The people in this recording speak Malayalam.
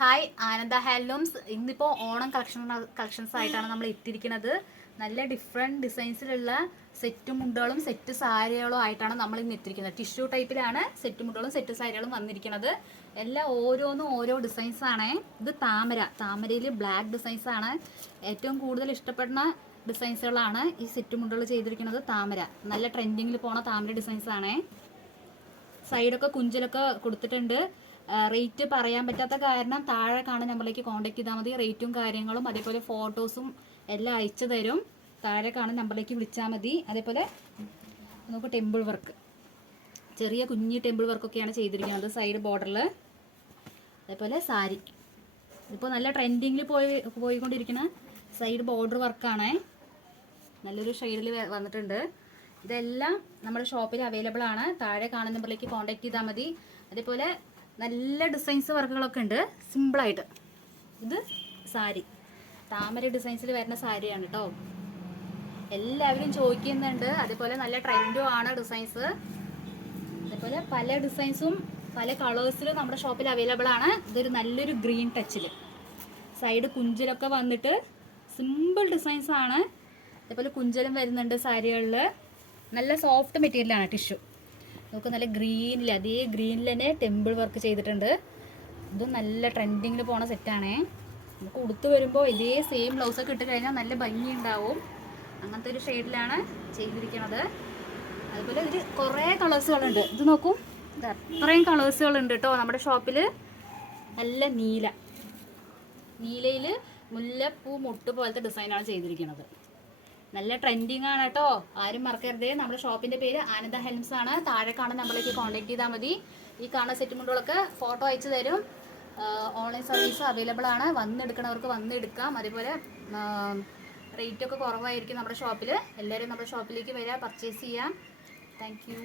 ഹായ് ആനന്ദ ഹാൻഡ്ലൂംസ്. ഇന്നിപ്പോൾ ഓണം കളക്ഷൻസ് ആയിട്ടാണ് നമ്മൾ എത്തിയിരിക്കുന്നത്. നല്ല ഡിഫറെൻറ്റ് ഡിസൈൻസിലുള്ള സെറ്റ് മുണ്ടുകളും സെറ്റ് സാരികളും ആയിട്ടാണ് നമ്മൾ ഇന്ന് എത്തിയിരിക്കുന്നത്. ടിഷ്യൂ ടൈപ്പിലാണ് സെറ്റ് മുണ്ടുകളും സെറ്റ് സാരികളും വന്നിരിക്കുന്നത്. എല്ലാം ഓരോന്നും ഓരോ ഡിസൈൻസ് ആണ്. ഇത് താമരയിൽ ബ്ലാക്ക് ഡിസൈൻസ് ആണ്. ഏറ്റവും കൂടുതൽ ഇഷ്ടപ്പെടുന്ന ഡിസൈൻസുകളാണ് ഈ സെറ്റ് മുണ്ടുകൾ ചെയ്തിരിക്കുന്നത്. താമര നല്ല ട്രെൻഡിങ്ങിൽ പോണ താമര ഡിസൈൻസ് ആണ്. സൈഡൊക്കെ കുഞ്ചലൊക്കെ കൊടുത്തിട്ടുണ്ട്. റേറ്റ് പറയാൻ പറ്റാത്ത കാരണം താഴെ കാണുന്ന നമ്പറിലേക്ക് കോൺടാക്ട് ചെയ്താൽ മതി. റേറ്റും കാര്യങ്ങളും അതേപോലെ ഫോട്ടോസും എല്ലാം അയച്ചു തരും. താഴെ കാണുന്ന നമ്പറിലേക്ക് വിളിച്ചാൽ മതി. അതേപോലെ നമുക്ക് ടെമ്പിൾ വർക്ക്, ചെറിയ കുഞ്ഞി ടെമ്പിൾ വർക്കൊക്കെയാണ് ചെയ്തിരിക്കുന്നത് സൈഡ് ബോർഡറിൽ. അതേപോലെ സാരി ഇപ്പോൾ നല്ല ട്രെൻഡിങ്ങിൽ പോയിക്കൊണ്ടിരിക്കുന്ന സൈഡ് ബോർഡർ വർക്കാണ്. നല്ലൊരു ഷെയ്ഡിൽ വന്നിട്ടുണ്ട്. ഇതെല്ലാം നമ്മുടെ ഷോപ്പിൽ അവൈലബിൾ ആണ്. താഴെ കാണുന്ന നമ്പറിലേക്ക് കോൺടാക്ട് ചെയ്താൽ മതി. അതേപോലെ നല്ല ഡിസൈൻസ് വർക്കുകളൊക്കെ ഉണ്ട് സിമ്പിളായിട്ട്. ഇത് സാരി താമര ഡിസൈൻസിൽ വരുന്ന സാരിയാണ് കേട്ടോ. എല്ലാവരും ചോദിക്കുന്നുണ്ട്. അതേപോലെ നല്ല ട്രെൻഡും ആണ് ഡിസൈൻസ്. അതേപോലെ പല ഡിസൈൻസും പല കളേഴ്സിലും നമ്മുടെ ഷോപ്പിൽ അവൈലബിൾ ആണ്. ഇതൊരു നല്ലൊരു ഗ്രീൻ ടച്ചിൽ സൈഡ് കുഞ്ചലൊക്കെ വന്നിട്ട് സിമ്പിൾ ഡിസൈൻസ് ആണ്. അതേപോലെ കുഞ്ചലും വരുന്നുണ്ട് സാരികളിൽ. നല്ല സോഫ്റ്റ് മെറ്റീരിയലാണ് ടിഷ്യൂ. നമുക്ക് നല്ല ഗ്രീനിൽ, അതേ ഗ്രീനിൽ തന്നെ ടെമ്പിൾ വർക്ക് ചെയ്തിട്ടുണ്ട്. ഇതും നല്ല ട്രെൻഡിങ്ങിൽ പോണ സെറ്റാണേ. നമുക്ക് ഉടുത്ത് വരുമ്പോൾ ഇതേ സെയിം ബ്ലൗസൊക്കെ ഇട്ട് കഴിഞ്ഞാൽ നല്ല ഭംഗി ഉണ്ടാവും. അങ്ങനത്തെ ഒരു ഷെയ്ഡിലാണ് ചെയ്തിരിക്കുന്നത്. അതുപോലെ ഇതിൽ കുറേ കളേഴ്സുകളുണ്ട്. ഇത് നോക്കൂ, ഇത് അത്രയും കളേഴ്സുകളുണ്ട് കേട്ടോ നമ്മുടെ ഷോപ്പിൽ. നല്ല നീലയിൽ മുല്ലപ്പൂ മുട്ട് പോലത്തെ ഡിസൈനാണ് ചെയ്തിരിക്കുന്നത്. നല്ല ട്രെൻഡിങ് ആണ് കേട്ടോ. ആരും മറക്കരുത്. നമ്മുടെ ഷോപ്പിൻ്റെ പേര് ആനന്ദ ഹാൻഡ്ലൂംസ് ആണ്. താഴെ കാണുന്ന നമ്പറിലേക്ക് കോൺടാക്ട് ചെയ്താൽ മതി. ഈ കാണുന്ന സെറ്റ് മുണ്ടുകളൊക്കെ ഫോട്ടോ അയച്ചു തരും. ഓൺലൈൻ സർവീസ് അവൈലബിൾ ആണ്. വന്നെടുക്കണവർക്ക് വന്നെടുക്കാം. അതേപോലെ റേറ്റൊക്കെ കുറവായിരിക്കും നമ്മുടെ ഷോപ്പിൽ. എല്ലാവരും നമ്മുടെ ഷോപ്പിലേക്ക് വരിക, പർച്ചേസ് ചെയ്യാം. Thank you.